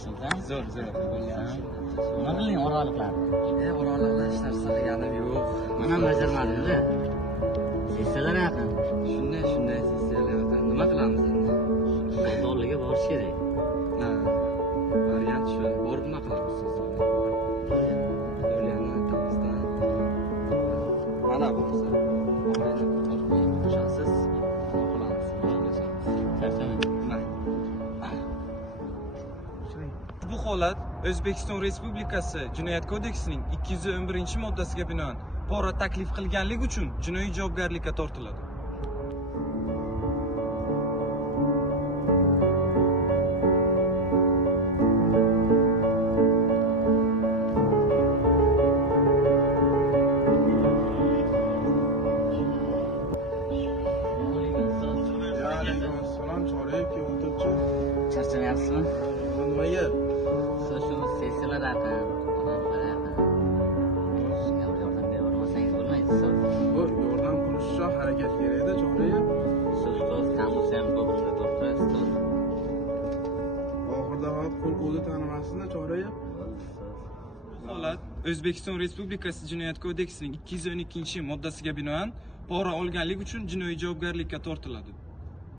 yaxshimisan? Zo'r. Nima qilding oraliqlarni? Oraliqlar hech narsa qilganim yo'q. Mana bajarmadingiz-a? Sessiyalar yaqin. Shunday sessiyalar yaqin. Nima qilamiz endi? Doktorlarga borish kerak. Ha. Variant shu. Borib nima qilamiz siz? O'ylayman aytamizda. Mana bu qiz. O'shasiz qilamiz. Bu holat O'zbekiston Respublikasi Jinoyat kodeksining 211-moddasiga binoan pora taklif qilganlik uchun jinoiy javobgarlikka tortiladi. Salom, chorak o'tirchi. Charchamayapsizmi? Nimaga? Siz shu sessiyalar yaqin, oraliqlar yaqin. Yordam berib olmasangiz bo'lmaydi, siz. Bu yordam qilishga harakat kerakda, chorak. Siz tamus ham ko'pincha to'xtaysiz. Oxirida hop qo'l-qo'lni tanimasizda, chorak. Bu holat O'zbekiston Respublikasi Jinoyat kodeksining 212-moddasiga binoan pora olganlik uchun jinoiy javobgarlikka tortiladi.